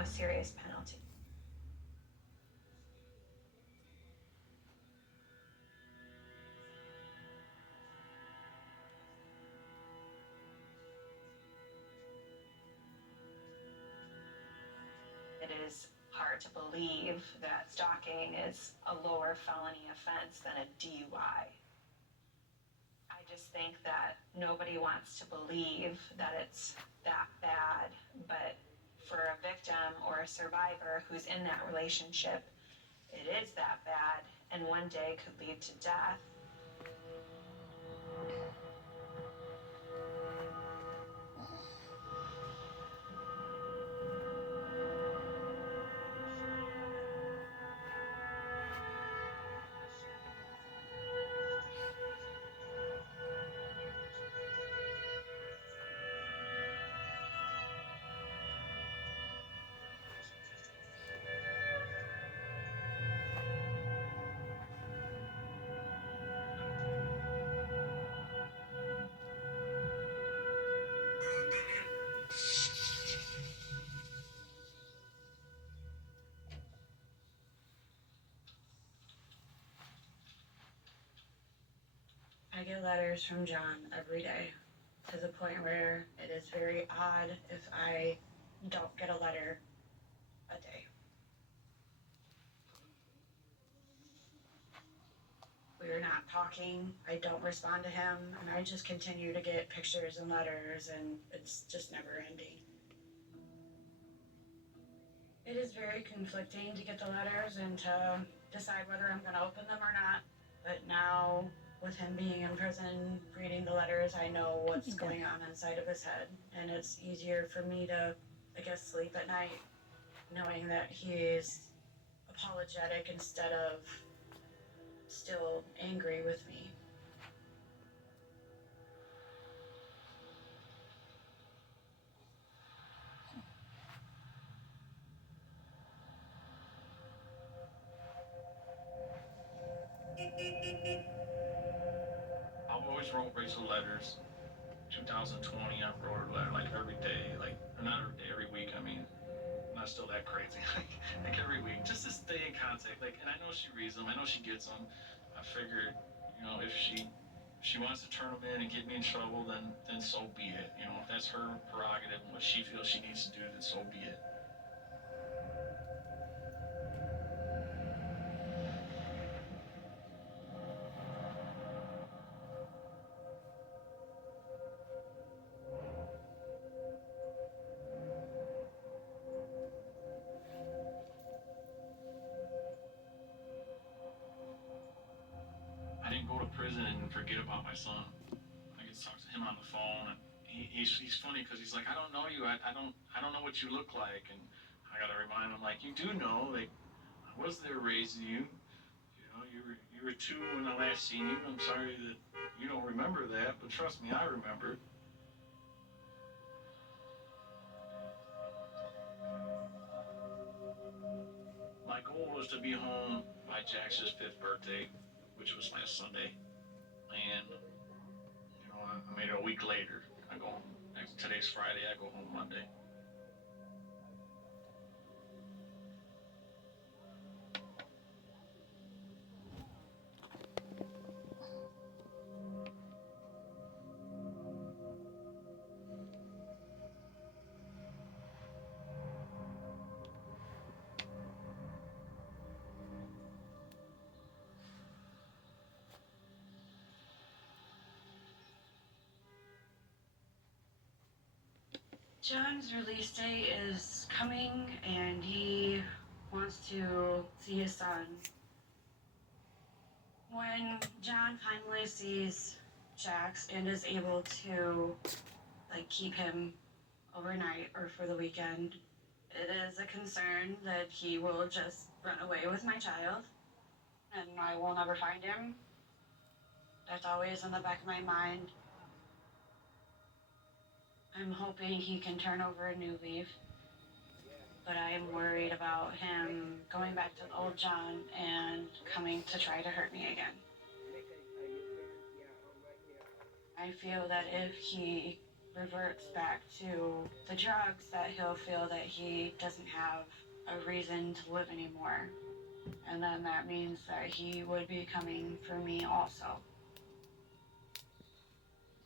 a serious penalty. It is hard to believe that stalking is a lower felony offense than a DUI. I just think that nobody wants to believe that it's that bad, but for a victim or a survivor who's in that relationship, it is that bad and one day could lead to death. I get letters from John every day, to the point where it is very odd if I don't get a letter a day. We are not talking, I don't respond to him, and I just continue to get pictures and letters, and it's just never ending. It is very conflicting to get the letters and to decide whether I'm going to open them or not, but now, with him being in prison, reading the letters, I know what's going on inside of his head, and it's easier for me to, I guess, sleep at night, knowing that he's apologetic instead of still angry with me. I've always wrote Rachel letters. 2020, I wrote her letter like every day, like, or not every day, every week. I mean, not still that crazy, like every week, just to stay in contact. Like, and I know she reads them, I know she gets them. I figured, if she wants to turn them in and get me in trouble, then so be it. If that's her prerogative and what she feels she needs to do, then so be it. I didn't go to prison and forget about my son. I get to talk to him on the phone, and he's funny because he's like, I don't know you. I don't know what you look like, and I gotta remind him, like, you do know, like, I was there raising you. You were 2 when I last seen you. I'm sorry that you don't remember that, but trust me, I remember. My goal was to be home by Jax's 5th birthday, which was last Sunday, and I made it a week later. I go home. Today's Friday. I go home Monday. John's release date is coming, and he wants to see his son. When John finally sees Jax and is able to, keep him overnight or for the weekend, it is a concern that he will just run away with my child, and I will never find him. That's always in the back of my mind. I'm hoping he can turn over a new leaf, but I am worried about him going back to the old John and coming to try to hurt me again. I feel that if he reverts back to the drugs, that he'll feel that he doesn't have a reason to live anymore. And then that means that he would be coming for me also.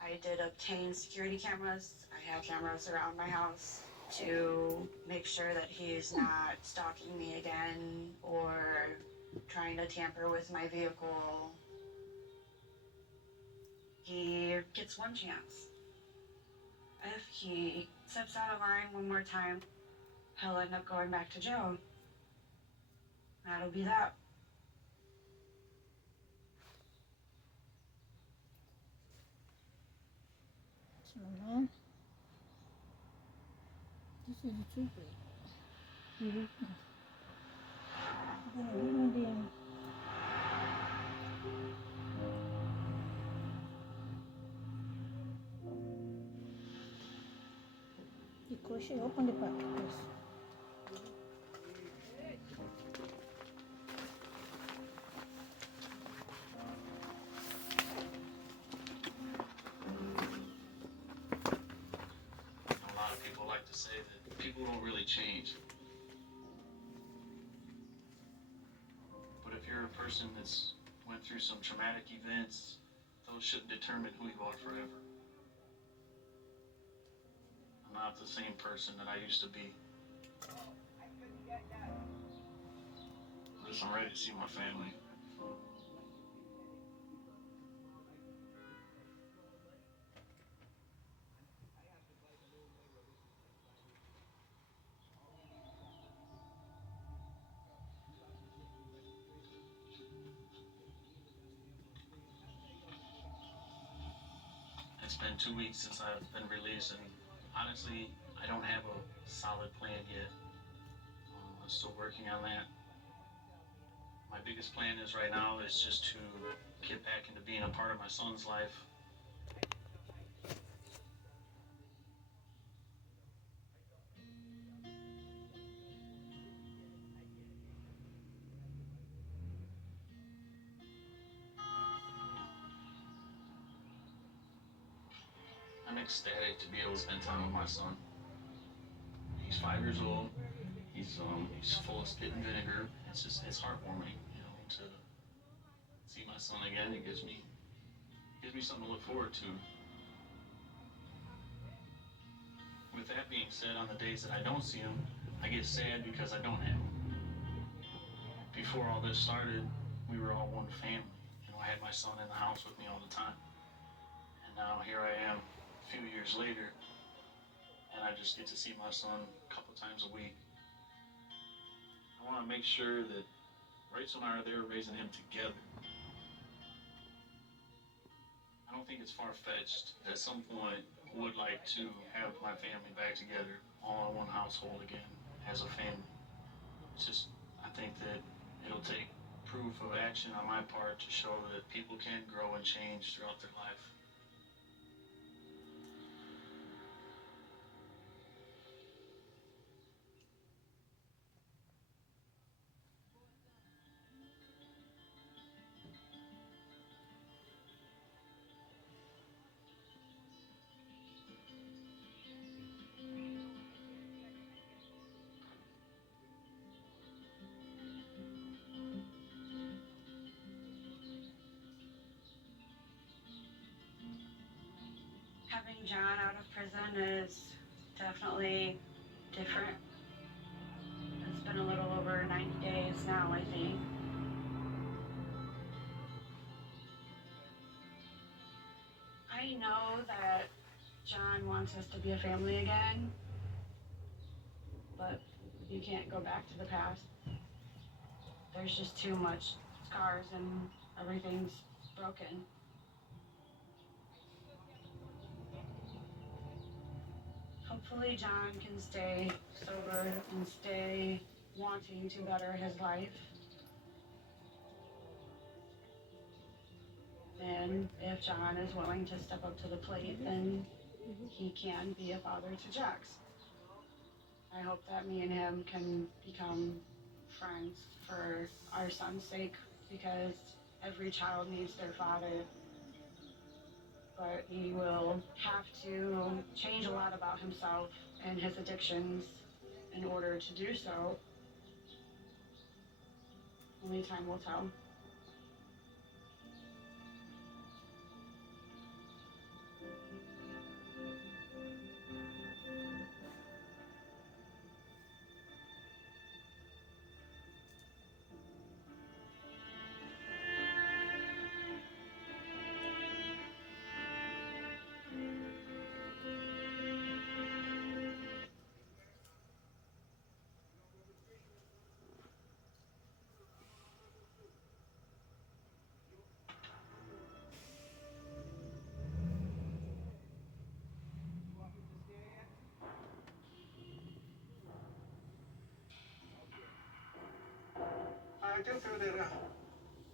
I did obtain security cameras. I have cameras around my house to make sure that he's not stalking me again or trying to tamper with my vehicle. He gets one chance. If he steps out of line one more time, he'll end up going back to jail. That'll be that. So this is the two braid. I'm gonna do them. The crochet, open the back, please. A lot of people like to say that people don't really change. But if you're a person that's went through some traumatic events, those shouldn't determine who you are forever. I'm not the same person that I used to be. I'm ready to see my family. It's been 2 weeks since I've been released, and honestly, I don't have a solid plan yet. I'm still working on that. My biggest plan is right now is just to get back into being a part of my son's life. I'm ecstatic to be able to spend time with my son. He's 5 years old. He's full of spit and vinegar. It's heartwarming, to see my son again. It gives me something to look forward to. With that being said, on the days that I don't see him, I get sad because I don't have him. Before all this started, we were all one family. I had my son in the house with me all the time. And now here I am, a few years later, and I just get to see my son a couple times a week. I want to make sure that Rachel and I are there raising him together. I don't think it's far-fetched. At some point, would like to have my family back together, all in one household again, as a family. It's just, I think that it'll take proof of action on my part to show that people can grow and change throughout their life. Having John out of prison is definitely different. It's been a little over 90 days now, I think. I know that John wants us to be a family again, but you can't go back to the past. There's just too much scars and everything's broken. Hopefully John can stay sober and stay wanting to better his life. And if John is willing to step up to the plate, then he can be a father to Jax. I hope that me and him can become friends for our son's sake, because every child needs their father. but he will have to change a lot about himself and his addictions in order to do so. Only time will tell. I do feel that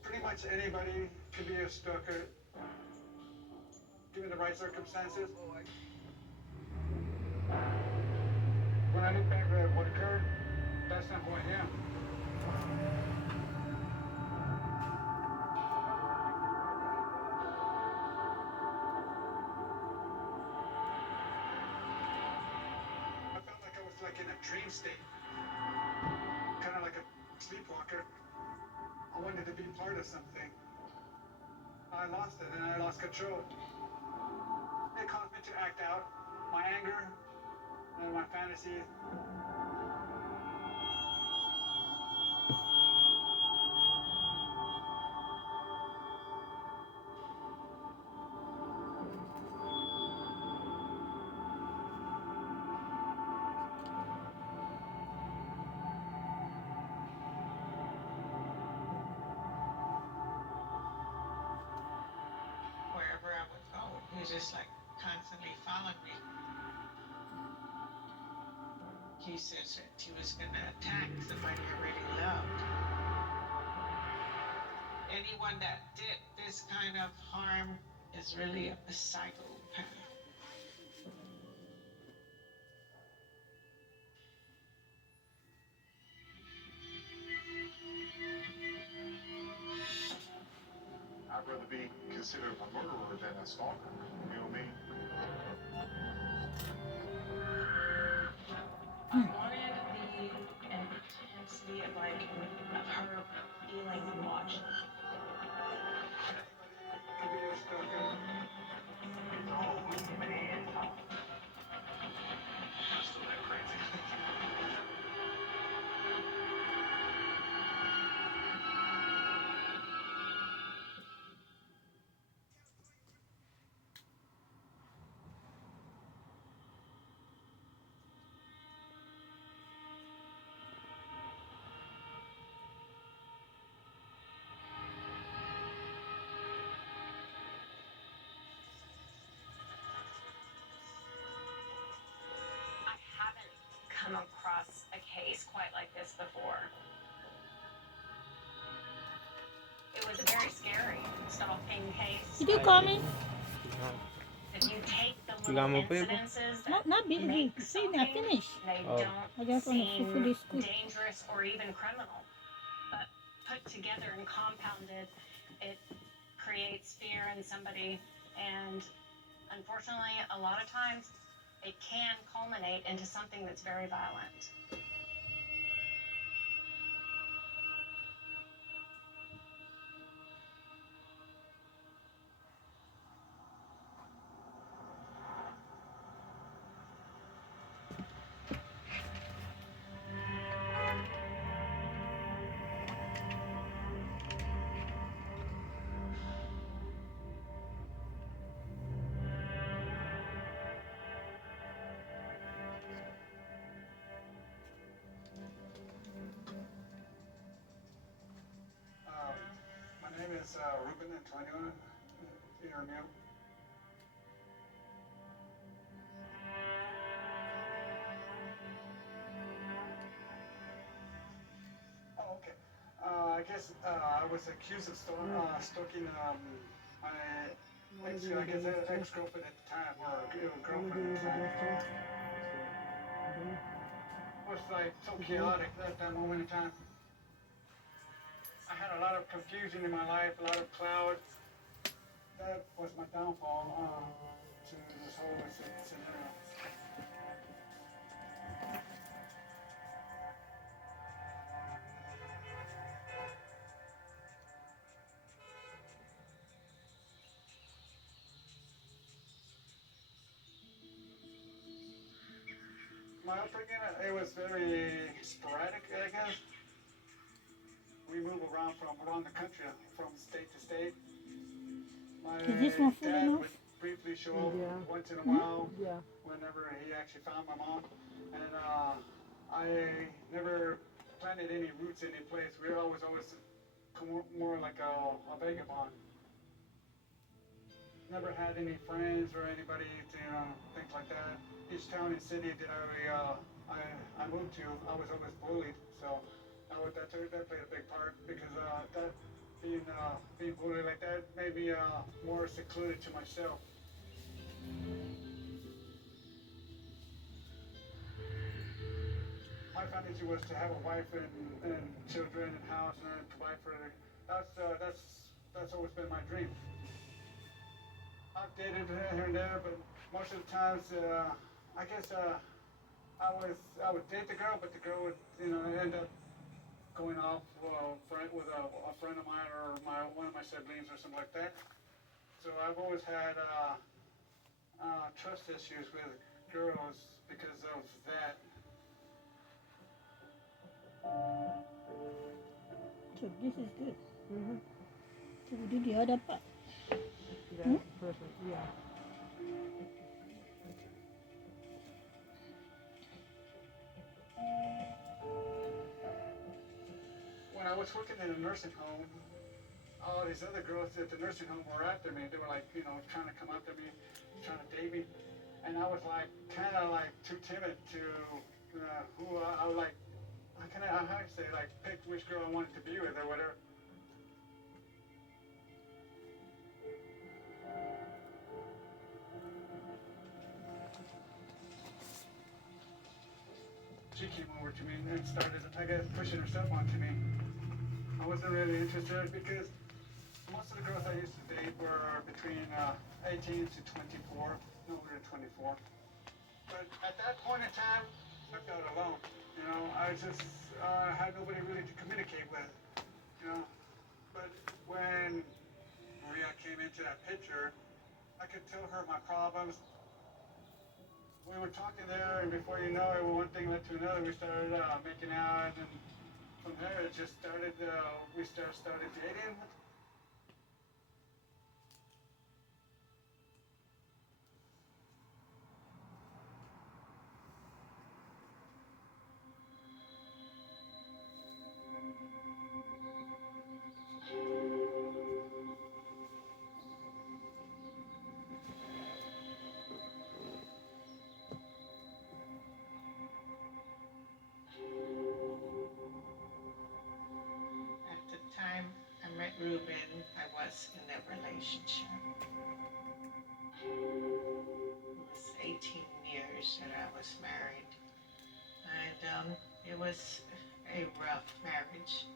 pretty much anybody can be a stalker, given the right circumstances. When I look back at what occurred, that's not who I am. I felt like I was like in a dream state, kind of like a sleepwalker. I wanted to be part of something. I lost it and I lost control. It caused me to act out my anger and my fantasies. Wherever I would go, he just like constantly followed me. He said that he was gonna attack somebody I really loved. Anyone that did this kind of harm is really a psychopath. I'd rather be considered a murderer than a stalker. You know what I mean? I wanted the intensity of like of her feeling watched. Can be a stalker. I'm still that crazy. I haven't come across a case quite like this before. It was a very scary stalking case. Did you call me? If you take the You got little more paper? incidences No, that not big. make See, I stalking, finished. they Oh. I don't just want to fulfill seem this quick. dangerous or even criminal. But put together and compounded, it creates fear in somebody. And unfortunately, a lot of times, it can culminate into something that's very violent. My name is Ruben Antonio Iramil. Oh, okay. I guess I was accused of stalking my ex-girlfriend at the time, or girlfriend at the time. It was like so chaotic at that moment in time. I had a lot of confusion in my life, a lot of clouds, that was my downfall to this whole scenario. My upbringing, it was very sporadic, I guess. We move around from around the country, from state to state. My Is this one full dad enough? would briefly show up Yeah. once in a Hmm? while Yeah. whenever he actually found my mom. And I never planted any roots any place. We were always more like a vagabond. Never had any friends or anybody to, things like that. Each town and city that I moved to, I was always bullied. So that played a big part because that being bullied like that made me more secluded to myself. My fantasy was to have a wife and children and house and provide for them. That's always been my dream. I've dated here and there, but most of the times, I guess I would date the girl, but the girl would end up going off with a friend of mine or one of my siblings or something like that. So I've always had trust issues with girls because of that. So this is good. Mm-hmm. So we do the other part. That's perfect. Yeah. When I was working in a nursing home, all these other girls at the nursing home were after me. They were like, trying to come after me, trying to date me. And I was like, kind of like too timid to who I would like, how do you say, like pick which girl I wanted to be with or whatever. She came over to me and started, I guess, pushing herself onto me. I wasn't really interested because most of the girls I used to date were between 18 to 24, no older than 24. But at that point in time, I felt alone. I just had nobody really to communicate with. But when Maria came into that picture, I could tell her my problems. We were talking there, and before you know it, one thing led to another. We started making out, and from there it just started. We started dating. At the time I met Ruben, I was in a relationship. It was 18 years that I was married. And it was a rough marriage.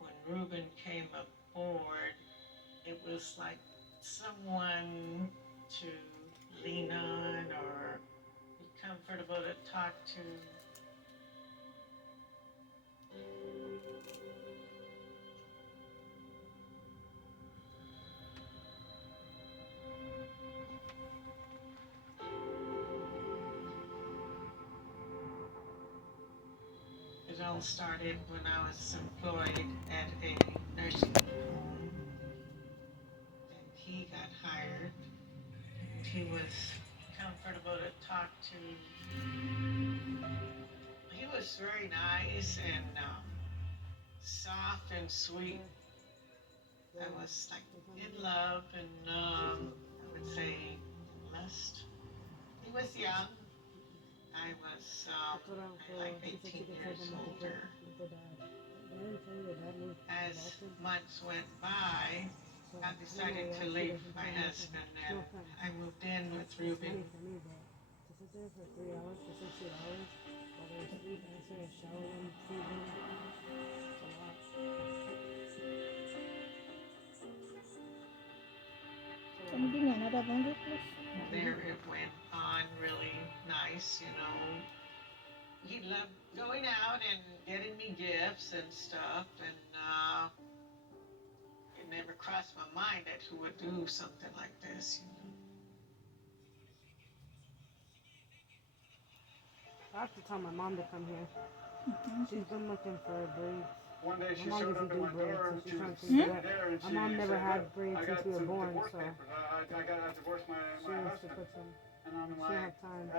When Ruben came aboard, it was like someone to lean on or be comfortable to talk to. It all started when I was employed at a nursing home, and he got hired. And he was comfortable to talk to. He was very nice and soft and sweet. I was like in love and I would say lust. He was young. I was like 18 years older. As months went by, I decided to leave my husband and I moved in with Ruben. Can you give me another bundle, please? There it went on really nice, you know. He loved going out and getting me gifts and stuff, and it never crossed my mind that he would do something like this, you know. I have to tell my mom to come here. She's been looking for braids. One day she My mom showed doesn't up at do my braids, door. so She she's was trying to sitting figure there, and My mom never said, had "Look, braids I since got we were some born, divorce so papers. I divorced she my wants to husband." put some. And I'm She don't like, have time.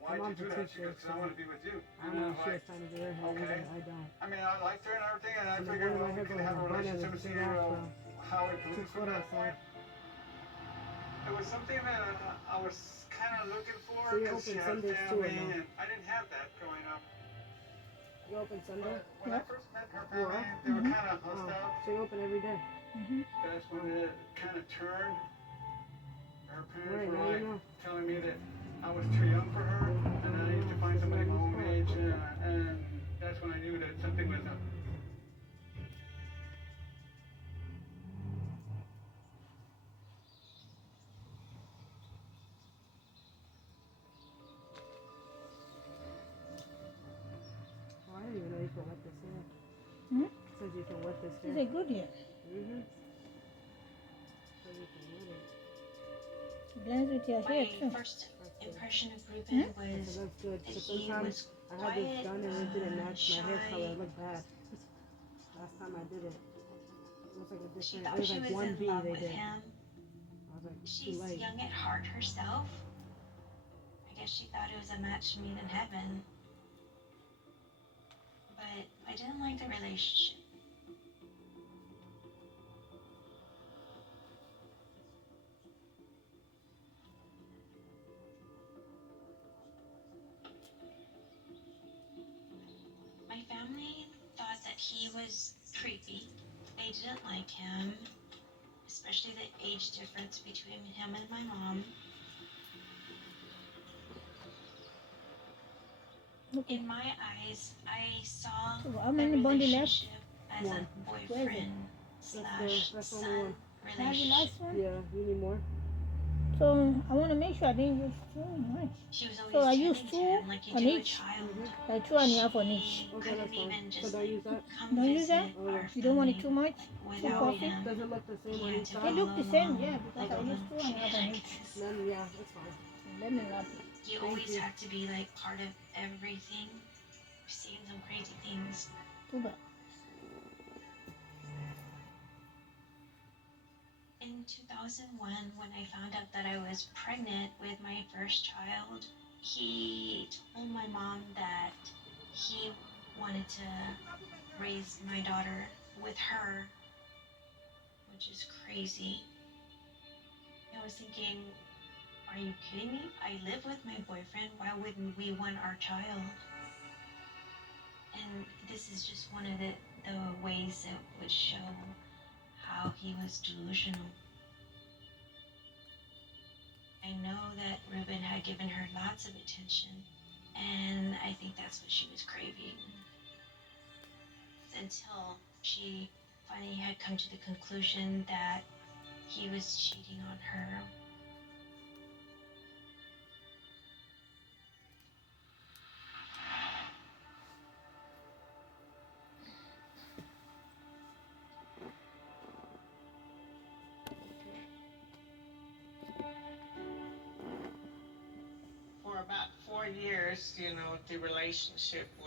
why'd you mom's do a that? She teacher, goes, 'cause I so want to be with you. I And don't know I if was she like, has time to do her hair. okay. I don't. I mean, I liked her and everything, and I And figured, one of my well, we hair could goes have a in a bun and relationship a and see big afro. how it 2 grew foot from that outside. point. It was something that I was kind of looking for So you because she open had Sundays too, or family, no? and I didn't have that growing up. You open Sunday? But when I first met her You family, are? they were kind of hostile. Oh, so you open every day? That's when it kind of turned. Her parents Right, were now you like know. telling me that I was too young for her, and I needed to find somebody my own age, and that's when I knew that something was up. Oh, I didn't even know you can wet this hair. Hmm? It says you can wet this It's hair. a good hair. Mm-hmm. Says you can wet it. It blends with your hair My too. first That's good. impression of Ruben So was that's good. that Because he sometimes was I had this quiet, done and it didn't match my hair shy. color. It looked bad. Last time I did it. It was like a She different, thought it was she like was one in B love they with did. him. I was like, it's too She's late. young at heart herself. I guess she thought it was a match made in heaven. But I didn't like the relationship. My family thought that he was creepy. They didn't like him, especially the age difference between him and my mom. Okay. In my eyes, I saw So how the many bundle left? relationship as One. a Where is it? boyfriend slash that's only son one. Have the relationship. last one? Yeah, you need more? So I want to make sure I didn't use too much. She was always So I tending used to two him like you on do a each. child. Like 2.5 on each. She Okay, couldn't that's fine. even So just don't use that? come Don't use visit that? Oh, yeah. our You don't want it family too much? without coffee? him. Does it look the same He on had each to side? They look the follow same, along yeah, like because I a used little 2.5 on kid, I each. guess. Then, yeah, that's fine. So let me wrap it. You Thank always you. have to be like part of everything. I've seen some crazy things. Too bad. In 2001, when I found out that I was pregnant with my first child, he told my mom that he wanted to raise my daughter with her, which is crazy. I was thinking, are you kidding me? I live with my boyfriend. Why wouldn't we want our child? And this is just one of the ways that would show how he was delusional. I know that Ruben had given her lots of attention, and I think that's what she was craving. Until she finally had come to the conclusion that he was cheating on her. For about 4 years, you know, the relationship was